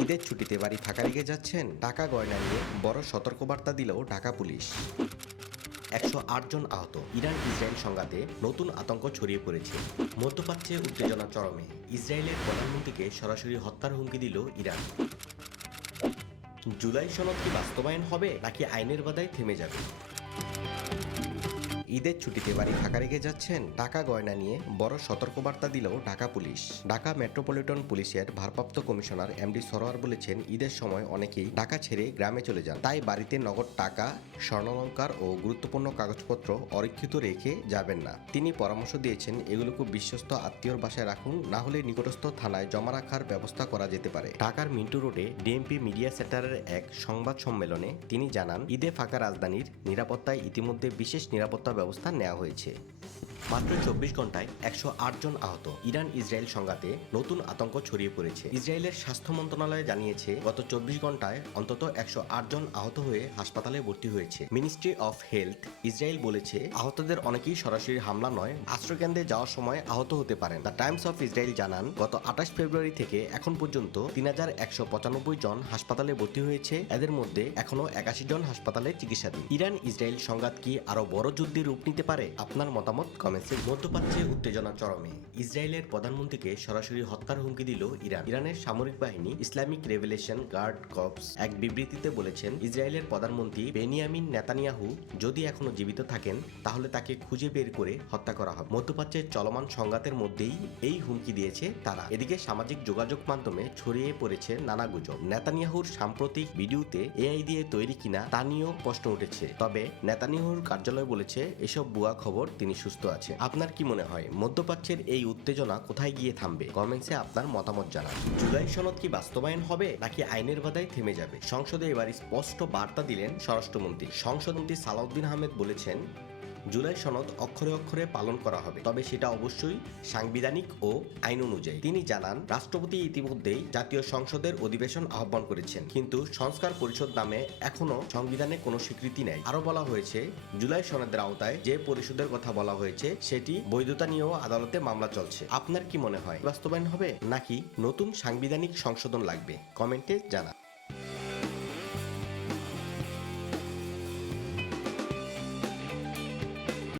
ঈদের ছুটিতে বাড়ি ফাঁকা রেখে যাচ্ছেন? টাকা গয়না নিয়ে বড় সতর্কবার্তা দিল ঢাকা পুলিশ। 108 জন আহত। ইরান ইসরায়েল সংঘাতে নতুন আতঙ্ক ছড়িয়ে পড়েছে। মধ্যপ্রাচ্যে উত্তেজনা চরমে। ইসরায়েলের প্রধানমন্ত্রীকে সরাসরি হত্যার হুমকি দিল ইরান। জুলাই সনদ কি বাস্তবায়ন হবে নাকি আইনের বাধায় থেমে যাবে? ঈদের ছুটিতে বাড়ি ফাঁকা রেখে যাচ্ছেন? টাকা গয়না নিয়ে বড় সতর্কবার্তা দিল ঢাকা পুলিশ। ঢাকা মেট্রোপলিটন পুলিশের ভারপ্রাপ্ত কমিশনার এমডি সরোয়ার বলেছেন, ঈদের সময় অনেকেই ঢাকা ছেড়ে গ্রামে চলে যান, তাই বাড়িতে নগদ টাকা, স্বর্ণালংকার ও গুরুত্বপূর্ণ কাগজপত্র অরক্ষিত রেখে যাবেন না। তিনি পরামর্শ দিয়েছেন, এগুলো খুব বিশ্বস্ত আত্মীয়র বাসায় রাখুন, না হলে নিকটস্থ থানায় জমা রাখার ব্যবস্থা করা যেতে পারে। ঢাকার মিন্টু রোডে ডিএমপি মিডিয়া সেন্টারের এক সংবাদ সম্মেলনে তিনি জানান, ঈদে ফাঁকা রাজধানীর নিরাপত্তায় ইতিমধ্যে বিশেষ নিরাপত্তা ব্যবস্থা নেওয়া হয়েছে। মাত্র 24 ঘন্টায় 108 জন আহত। ইরান ইসরায়েল সংঘাতে নতুন আতঙ্ক ছড়িয়ে পড়েছে। ইসরায়েলের স্বাস্থ্য মন্ত্রণালয় জানিয়েছে, গত 24 ঘন্টায় অন্তত 108 জন আহত হয়ে হাসপাতালে ভর্তি হয়েছে। মিনিস্ট্রি অফ হেলথ ইসরায়েল বলেছে, আহতদের অনেকেই সরাসরি হামলা নয়, আশ্রয়কেন্দ্রে যাওয়ার সময় আহত হতে পারেন। দ্য টাইমস অফ ইসরায়েল জানান, গত 28 ফেব্রুয়ারি থেকে এখন পর্যন্ত 3195 জন হাসপাতালে ভর্তি হয়েছে। এদের মধ্যে এখনো 81 জন হাসপাতালে চিকিৎসাধীন। ইরান ইসরায়েল সংঘাত কি আরো বড় যুদ্ধের রূপ নিতে পারে? আপনার মতামত কমেন্টসে। মধ্যপ্রাচ্যে উত্তেজনা চরমে। ইসরায়েলের প্রধানমন্ত্রীকে সরাসরি হত্যার হুমকি দিল ইরান। ইরানের সামরিক বাহিনী ইসলামিক রেভলিউশন গার্ড কর্পস এক বিবৃতিতে বলেছেন, ইসরায়েলের প্রধানমন্ত্রী বেনিয়ামিন নেতানিয়াহু যদি এখনো জীবিত থাকেন, তাহলে তাকে খুঁজে বের করে হত্যা করা হবে। মধ্যপ্রাচ্যের চলমান সংঘাতের মধ্যেই এই হুমকি দিয়েছে তারা। এদিকে সামাজিক যোগাযোগ মাধ্যমে ছড়িয়ে পড়েছে নানা গুজব। নেতানিয়াহুর সাম্প্রতিক ভিডিওতে এআই দিয়ে তৈরি কিনা তা নিয়েও প্রশ্ন উঠেছে। তবে নেতানিয়াহুর কার্যালয় বলেছে, এসব ভুয়া খবর, তিনি সুস্থ আছে। আপনার কি মনে হয়, মধ্যপ্রাচ্যের এই উত্তেজনা কোথায় গিয়ে থামবে? কমেন্টসে আপনার মতামত জানান। জুলাই সনদ কি বাস্তবায়ন হবে নাকি আইনের বাধায় থেমে যাবে? সংসদে এবার স্পষ্ট বার্তা দিলেন স্বরাষ্ট্রমন্ত্রী। সংসদমন্ত্রী সালাউদ্দিন আহমেদ বলেছেন, জুলাই সনদ অক্ষরে অক্ষরে পালন করা হবে, তবে সেটা অবশ্যই সাংবিধানিক ও আইন অনুযায়ী। তিনি জানান, রাষ্ট্রপতি ইতিমধ্যেই জাতীয় সংসদের অধিবেশন আহ্বান করেছেন, কিন্তু সংস্কার পরিষদ নামে এখনো সংবিধানে কোনো স্বীকৃতি নেই। আরো বলা হয়েছে, জুলাই সনদের আওতায় যে পরিষদের কথা বলা হয়েছে সেটি বৈধতা নিয়েও আদালতে মামলা চলছে। আপনার কি মনে হয়, বাস্তবায়ন হবে নাকি নতুন সাংবিধানিক সংশোধন লাগবে? কমেন্টে জানান।